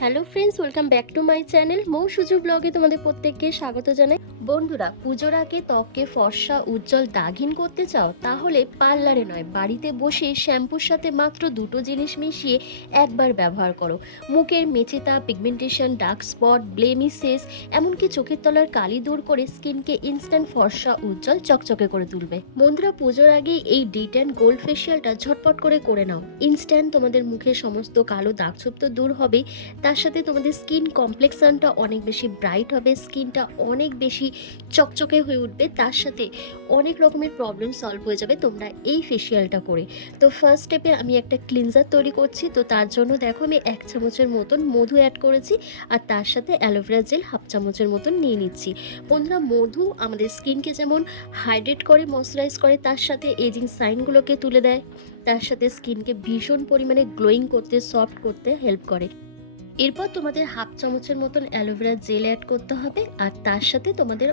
Hello friends, welcome back to my channel Mou Suju ব্লগে তোমাদের প্রত্যেককে স্বাগত জানাই। বন্ধুরা, পুজোর আগে ত্বককে ফর্সা, উজ্জ্বল দাগিন করতে চাও, তাহলে পার্লারে নয়, বাড়িতে বসে শ্যাম্পুর সাথে মাত্র দুটো জিনিস মিশিয়ে একবার ব্যবহার করো। মুখের মেচেতা, পিগমেন্টেশন, ডার্ক স্পট ব্লেমিসেস এমনকি চোখের তলার কালি দূর করে স্কিনকে ইনস্ট্যান্ট ফর্সা, উজ্জ্বল, চকচকে করে তুলবে। বন্ধুরা, পুজোর আগে এই ডিট অ্যান্ড গোল্ড ফেশিয়ালটা ঝটপট করে করে নাও। ইনস্ট্যান্ট তোমাদের মুখের সমস্ত কালো দাগছোপ তো দূর হবেই তার সাথে তোমাদের স্কিন কমপ্লেক্সানটা অনেক বেশি ব্রাইট হবে স্কিনটা অনেক বেশি চকচকে হয়ে উঠবে, তার সাথে অনেক রকমের প্রবলেম সলভ হয়ে যাবে তোমরা এই ফেসিয়ালটা করে। তো ফার্স্ট স্টেপে আমি একটা ক্লিনজার তৈরি করছি, তো তার জন্য দেখো আমি এক চামচের মতন মধু অ্যাড করেছি, আর তার সাথে অ্যালোভেরা জেল হাফ চামচের মতন নিয়ে নিচ্ছি। বন্ধুরা, মধু আমাদের স্কিনকে যেমন হাইড্রেট করে ময়শ্চারাইজ করে, তার সাথে এজিং সাইনগুলোকে তুলে দেয়, তার সাথে স্কিনকে ভীষণ পরিমাণে গ্লোয়িং করতে সফট করতে হেল্প করে। এরপর তোমাদের হাফ চামচের মতন অ্যালোভেরা জেল অ্যাড করতে হবে আর তার সাথে তোমাদের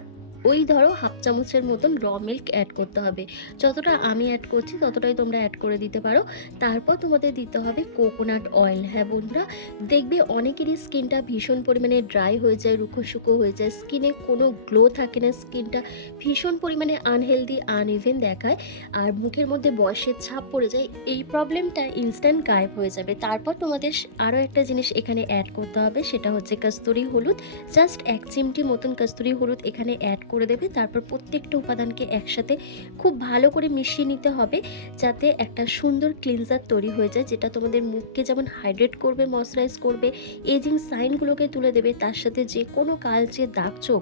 ওই ধরো হাফ চামচের মতন র মিল্ক অ্যাড করতে হবে। যতটা আমি অ্যাড করছি, ততটাই তোমরা অ্যাড করে দিতে পারো। তারপর তোমাদের দিতে হবে কোকোনাট অয়েল হ্যাঁ বন্ধুরা, দেখবে অনেকেরই স্কিনটা ভীষণ পরিমাণে ড্রাই হয়ে যায়, রুখো শুকো হয়ে যায়। স্কিনে কোনো গ্লো থাকে না স্কিনটা ভীষণ পরিমাণে আনহেলদি আনইভেন দেখায়। আর মুখের মধ্যে বয়সের ছাপ পড়ে যায়, এই প্রবলেমটা ইনস্ট্যান্ট গায়েব হয়ে যাবে। তারপর তোমাদের আরও একটা জিনিস এখানে অ্যাড করতে হবে, সেটা হচ্ছে কস্তুরি হলুদ। জাস্ট এক চিমটি মতন কস্তুরি হলুদ এখানে অ্যাড করে দেবে। তারপর প্রত্যেকটা উপাদানকে একসাথে খুব ভালো করে মিশিয়ে নিতে হবে যাতে একটা সুন্দর ক্লিনজার তৈরি হয়ে যায়, যেটা তোমাদের মুখকে যেমন হাইড্রেট করবে ময়শ্চারাইজ করবে এজিং সাইনগুলোকে তুলে দেবে, তার সাথে যে কোনো কালচে দাগ চোখ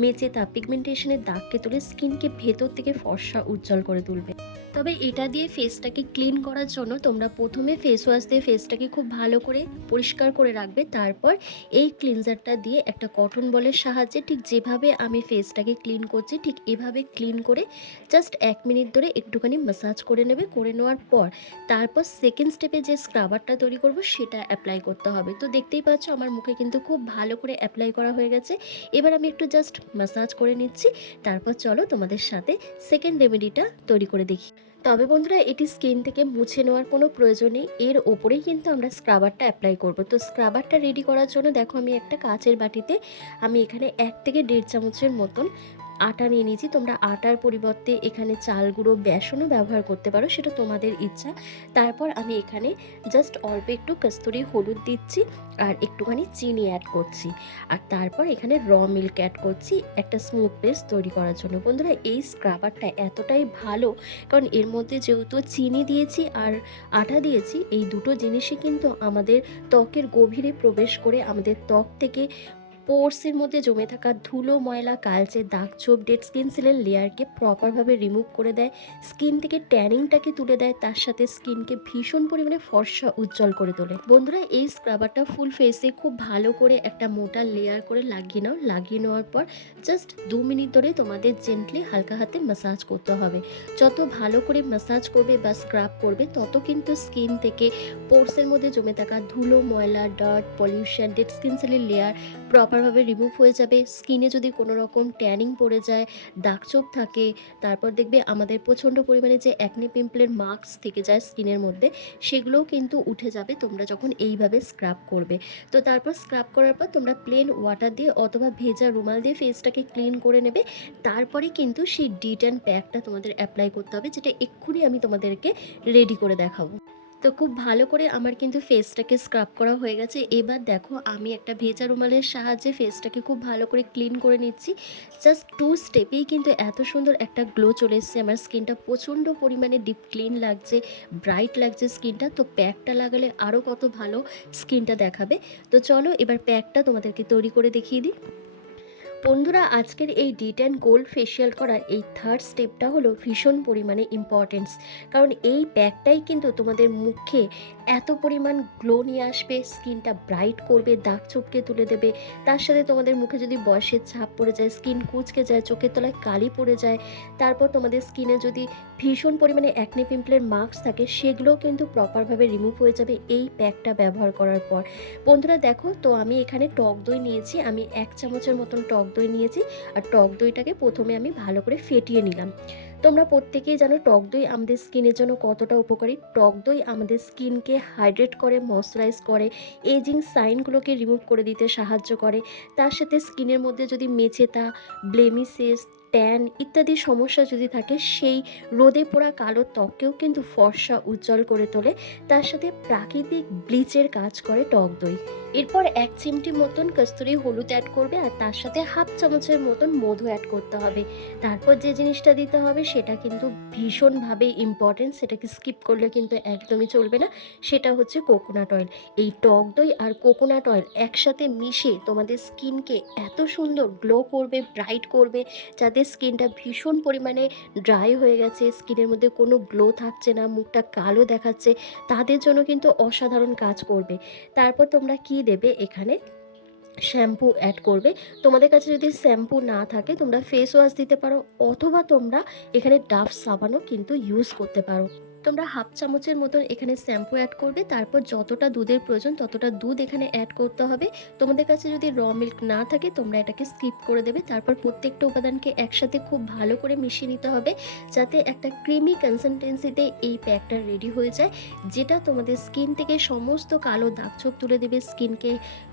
মেচে তা পিগমেন্টেশনের দাগকে তুলে স্কিনকে ভেতর থেকে ফর্সা উজ্জ্বল করে তুলবে। তবে এটা দিয়ে ফেসটাকে ক্লিন করার জন্য তোমরা প্রথমে ফেস ওয়াশ দিয়ে ফেসটাকে খুব ভালো করে পরিষ্কার করে রাখবে। তারপর এই ক্লিনজারটা দিয়ে একটা কটন বলের সাহায্যে ঠিক যেভাবে আমি ফেসটাকে ক্লিন করছি, ঠিক এভাবে ক্লিন করে জাস্ট এক মিনিট ধরে একটুখানি ম্যাসাজ করে নেবে, করে নেওয়ার পর তারপর সেকেন্ড স্টেপে যে স্ক্রাবারটা তৈরি করব সেটা অ্যাপ্লাই করতে হবে। তো দেখতেই পাচ্ছ আমার মুখে কিন্তু খুব ভালো করে অ্যাপ্লাই করা হয়ে গেছে। এবার আমি একটু জাস্ট ম্যাসাজ করে নিচ্ছি, তারপর চলো তোমাদের সাথে সেকেন্ড রেমেডিটা তৈরি করে দেখি। তবে বন্ধুরা, এটি স্কিন থেকে মুছে নেওয়ার কোনো প্রয়োজন নেই। এর ওপরেই কিন্তু আমরা স্ক্রাবারটা অ্যাপ্লাই করব। তো স্ক্রাবারটা রেডি করার জন্য দেখো, আমি একটা কাচের বাটিতে আমি এখানে এক থেকে দেড় চামচের মতন আটা নিয়ে নিয়েছি। তোমরা আটার পরিবর্তে এখানে চাল গুঁড়ো বেসনও ব্যবহার করতে পারো, সেটা তোমাদের ইচ্ছা। তারপর আমি এখানে জাস্ট অল্প একটু কস্তুরি হলুদ দিচ্ছি আর একটুখানি চিনি অ্যাড করছি। আর তারপর এখানে র মিল্ক অ্যাড করছি, একটা স্মুথ পেস্ট তৈরি করার জন্য। বন্ধুরা, এই স্ক্রাবারটা এতটাই ভালো, কারণ এর মধ্যে যেহেতু চিনি দিয়েছি আর আটা দিয়েছি, এই দুটো জিনিসই কিন্তু আমাদের ত্বকের গভীরে প্রবেশ করে আমাদের ত্বক থেকে পোর্সের মধ্যে জমে থাকা ধুলো, ময়লা, কালচে, দাগ ছোপ, ডেড স্কিন সেলের লেয়ারকে প্রপারভাবে রিমুভ করে দেয়। স্কিন থেকে ট্যানিংটাকে তুলে দেয়, তার সাথে স্কিনকে ভীষণ পরিমাণে ফর্সা উজ্জ্বল করে তোলে। বন্ধুরা, এই স্ক্রাবারটা ফুল ফেসে খুব ভালো করে একটা মোটা লেয়ার করে লাগিয়ে নাও। লাগিয়ে নেওয়ার পর জাস্ট দু মিনিট ধরে তোমাদের জেন্টলি হালকা হাতে ম্যাসাজ করতে হবে। যত ভালো করে ম্যাসাজ করবে বা স্ক্রাব করবে, তত কিন্তু স্কিন থেকে পোর্সের মধ্যে জমে থাকা ধুলো, ময়লা ডার্ট পলিউশন ডেড স্কিন সেলের লেয়ার প্রপারভাবে রিমুভ হয়ে যাবে স্কিনে যদি কোনো রকম ট্যানিং পড়ে যায় দাগচোপ থাকে, তারপর দেখবে আমাদের প্রচণ্ড পরিমাণে যে অ্যাকনি পিম্পলের মার্কস থেকে যায় স্কিনের মধ্যে, সেগুলোও কিন্তু উঠে যাবে, তোমরা যখন এইভাবে স্ক্রাব করবে। তো তারপর স্ক্রাব করার পর তোমরা প্লেন ওয়াটার দিয়ে অথবা ভেজা রুমাল দিয়ে ফেসটাকে ক্লিন করে নেবে, তারপরে কিন্তু সেই ডিট অ্যান্ড প্যাকটা তোমাদের অ্যাপ্লাই করতে হবে, যেটা এক্ষুনি আমি তোমাদেরকে রেডি করে দেখাবো। তো খুব ভালো করে আমার কিন্তু ফেসটাকে স্ক্রাব করা হয়ে গেছে। এবার দেখো, আমি একটা ভেজা রুমালের সাহায্যে ফেসটাকে খুব ভালো করে ক্লিন করে নিচ্ছি। জাস্ট টু স্টেপেই কিন্তু এত সুন্দর একটা গ্লো চলে এসছে। আমার স্কিনটা প্রচণ্ড পরিমাণে ডিপ ক্লিন লাগছে ব্রাইট লাগছে স্কিনটা তো প্যাকটা লাগালে আরও কত ভালো স্কিনটা দেখাবে। তো চলো, এবার প্যাকটা তোমাদেরকে তৈরি করে দেখিয়ে দিই। বন্ধুরা, আজকের এই ডিট অ্যান্ড গোল্ড ফেসিয়াল করার এই থার্ড স্টেপটা হলো ভীষণ পরিমাণে ইম্পর্টেন্স কারণ এই প্যাকটাই কিন্তু তোমাদের মুখে এত পরিমাণ গ্লো নিয়ে আসবে স্কিনটা ব্রাইট করবে, দাগ চোপকে তুলে দেবে। তার সাথে তোমাদের মুখে যদি বয়সের ছাপ পড়ে যায় স্কিন কুচকে যায়, চোখের তলায় কালি পড়ে যায়, তারপর তোমাদের স্কিনে যদি ভীষণ পরিমাণে অ্যাকনি পিম্পলের মার্কস থাকে, সেগুলোও কিন্তু প্রপারভাবে রিমুভ হয়ে যাবে এই প্যাকটা ব্যবহার করার পর। বন্ধুরা দেখো, তো আমি এখানে টক দই নিয়েছি, আমি এক চামচের মতন টক দই নিয়েছি, আর টক দইটাকে প্রথমে আমি ভালো করে ফেটিয়ে নিলাম। তোমরা প্রত্যেকেই জানো টক দই আমাদের স্কিনের জন্য কতটা উপকারী। টক দই আমাদের স্কিনকে হাইড্রেট করে ময়শ্চারাইজ করে এজিং সাইনগুলোকে রিমুভ করে দিতে সাহায্য করে। তার সাথে স্কিনের মধ্যে যদি মেছেতা ব্লেমিসেস ট্যান ইত্যাদি সমস্যা যদি থাকে, সেই রোদে পোড়া কালো ত্বককেও কিন্তু ফর্সা উজ্জ্বল করে তোলে। তার সাথে প্রাকৃতিক ব্লিচের কাজ করে টক দই। এরপর এক চিমটি মতন কস্তুরি হলুদ অ্যাড করবে আর তার সাথে হাফ চামচের মতন মধু অ্যাড করতে হবে। তারপর যে জিনিসটা দিতে হবে সেটা কিন্তু ভীষণভাবে ইম্পর্টেন্ট সেটাকে স্কিপ করলে কিন্তু একদমই চলবে না। সেটা হচ্ছে কোকোনাট অয়েল এই টক দই আর কোকোনাট অয়েল একসাথে মিশে তোমাদের স্কিনকে এত সুন্দর গ্লো করবে ব্রাইট করবে, যাদের স্কিনটা ভীষণ পরিমাণে ড্রাই হয়ে গেছে, স্কিনের মধ্যে কোনো গ্লো থাকছে না, মুখটা কালো দেখাচ্ছে, তাদের জন্য কিন্তু অসাধারণ কাজ করবে। তারপর তোমরা কি দেবে, এখানে শ্যাম্পু অ্যাড করবে। তোমাদের কাছে যদি শ্যাম্পু না থাকে, তোমরা ফেস ওয়াশ দিতে পারো, অথবা তোমরা এখানে ডাফ সাবানও কিন্তু ইউজ করতে পারো। তোমরা হাফ চামচের মতন এখানে শ্যাম্পু অ্যাড করবে, তারপর যতটা দুধের প্রয়োজন ততটা দুধ এখানে অ্যাড করতে হবে। তোমাদের কাছে যদি র মিল্ক না থাকে তোমরা এটাকে স্কিপ করে দেবে, তারপর প্রত্যেকটা উপাদানকে একসাথে খুব ভালো করে মিশিয়ে নিতে হবে, যাতে একটা ক্রিমি কনসিস্টেন্সিতে এই প্যাকটা রেডি হয়ে যায়, যেটা তোমাদের স্কিন থেকে সমস্ত কালো দাগ ছোপ তুলে দেবে স্কিনকে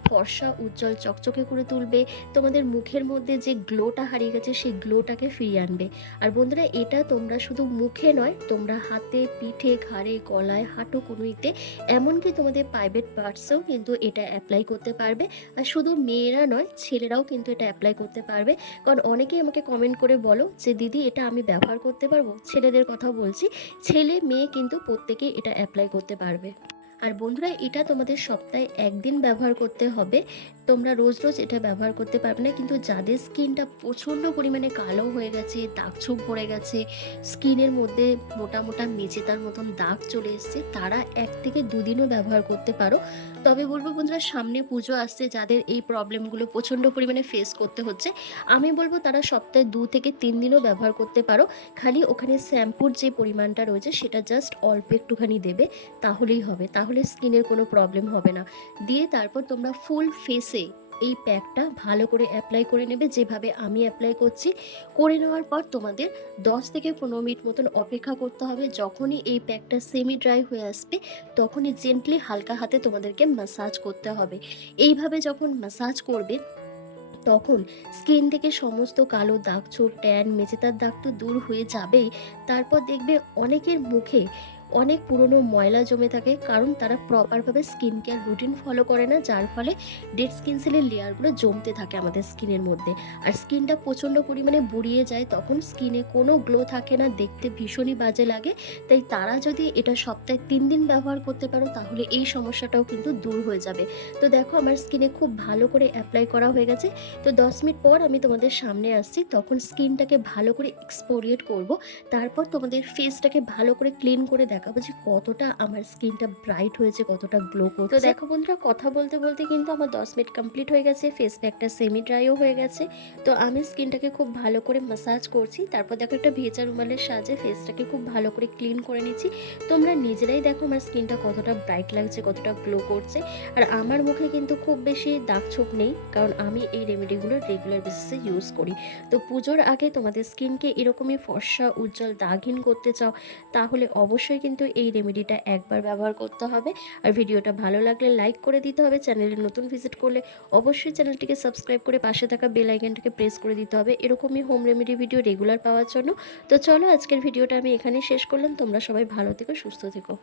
ফর্সা, উজ্জ্বল, চকচকে করে তুলবে, তোমাদের মুখের মধ্যে যে গ্লোটা হারিয়ে গেছে সেই গ্লোটাকে ফিরিয়ে আনবে। আর বন্ধুরা, এটা তোমরা শুধু মুখে নয়, তোমরা হাতে পিঠে, ঘাড়ে, গলায়, হাঁটু, কুনুইতে, এমনকি তোমাদের প্রাইভেট পার্টসেও কিন্তু এটা অ্যাপ্লাই করতে পারবে। আর শুধু মেয়েরা নয়, ছেলেরাও কিন্তু এটা অ্যাপ্লাই করতে পারবে। কারণ অনেকেই আমাকে কমেন্ট করে বলো যে, দিদি, এটা আমি ব্যবহার করতে পারব? ছেলেদের কথা বলছি। ছেলে, মেয়ে কিন্তু প্রত্যেকেই এটা অ্যাপ্লাই করতে পারবে। আর বন্ধুরা, এটা তোমাদের সপ্তাহে একদিন ব্যবহার করতে হবে। তোমরা রোজ রোজ এটা ব্যবহার করতে পারবে না, কিন্তু যাদের স্কিনটা প্রচণ্ড পরিমাণে কালো হয়ে গেছে, দাগ ছোপ পড়ে গেছে, স্কিনের মধ্যে মোটা মোটা মেচেতার মতন দাগ চলে এসছে, তারা এক থেকে দুদিনও ব্যবহার করতে পারো। তবে বলব বন্ধুরা, সামনে পুজো আসছে, যাদের এই প্রবলেমগুলো প্রচণ্ড পরিমাণে ফেস করতে হচ্ছে, আমি বলব তারা সপ্তাহে দু থেকে তিন দিনও ব্যবহার করতে পারো। খালি ওখানে শ্যাম্পুর যে পরিমাণটা রয়েছে, সেটা জাস্ট অল্প একটুখানি দেবে, তাহলেই হবে। তাহলে স্কিনের কোনো প্রবলেম হবে না। দিয়ে তারপর তোমরা ফুল ফেসে এই প্যাকটা ভালো করে অ্যাপ্লাই করে নেবে। যেভাবে আমি অ্যাপ্লাই করছি, করে নেওয়ার পর তোমাদের 10 থেকে পনেরো মিনিট মতন অপেক্ষা করতে হবে। যখনই এই প্যাকটা সেমি ড্রাই হয়ে আসবে, তখনই জেন্টলি হালকা হাতে তোমাদেরকে ম্যাসাজ করতে হবে। এইভাবে যখন ম্যাসাজ করবে, তখন স্কিন থেকে সমস্ত কালো দাগ ছোপ ট্যান মেচেতার দাগ তো দূর হয়ে যাবেই। তারপর দেখবে অনেকের মুখে অনেক পুরনো ময়লা জমে থাকে, কারণ তারা প্রপারভাবে স্কিন কেয়ার রুটিন ফলো করে না, যার ফলে ডেড স্কিন সেলের লেয়ারগুলো জমতে থাকে আমাদের স্কিনের মধ্যে। আর স্কিনটা প্রচণ্ড পরিমাণে বুড়িয়ে যায়, তখন স্কিনে কোনো গ্লো থাকে না, দেখতে ভীষণই বাজে লাগে। তাই তারা যদি এটা সপ্তাহে তিন দিন ব্যবহার করতে পারো, তাহলে এই সমস্যাটাও কিন্তু দূর হয়ে যাবে। তো দেখো, আমার স্কিনে খুব ভালো করে অ্যাপ্লাই করা হয়ে গেছে। তো দশ মিনিট পর আমি তোমাদের সামনে আসছি, তখন স্কিনটাকে ভালো করে এক্সপোরিয়েট করব। তারপর তোমাদের ফেসটাকে ভালো করে ক্লিন করে দেখাবো যে কতটা আমার স্কিনটা ব্রাইট হয়েছে, কতটা গ্লো করছে। তো দেখো বন্ধুরা, কথা বলতে বলতে কিন্তু আমার দশ মিনিট কমপ্লিট হয়ে গেছে ফেস প্যাকটা সেমি ড্রাইও হয়ে গেছে। তো আমি স্কিনটাকে খুব ভালো করে মাসাজ করছি। তারপর দেখো একটা ভেজা রুমালের সাহায্যে ফেসটাকে খুব ভালো করে ক্লিন করে নিচ্ছি। তোমরা নিজেরাই দেখো আমার স্কিনটা কতটা ব্রাইট লাগছে, কতটা গ্লো করছে। আর আমার মুখে কিন্তু খুব বেশি দাগ ছোপ নেই, কারণ আমি এই রেমেডিগুলো রেগুলার বেসিসে ইউজ করি। তো পুজোর আগে তোমাদের স্কিনকে এরকমই ফর্সা, উজ্জ্বল, দাগহীন করতে চাও, তাহলে অবশ্যই কিন্তু এই রেমেডিটা একবার ব্যবহার করতে হবে। আর ভিডিওটা ভালো লাগলে লাইক করে দিতে হবে। চ্যানেলে নতুন ভিজিট করলে অবশ্যই চ্যানেলটিকে সাবস্ক্রাইব করে পাশে থাকা বেল আইকনটাকে প্রেস করে দিতে হবে। এরকমই হোম রেমেডি ভিডিও রেগুলার পাওয়ার জন্য। তো চলো আজকের ভিডিওটা আমি এখানেই শেষ করলাম। তোমরা সবাই ভালো থেকো, সুস্থ থেকো।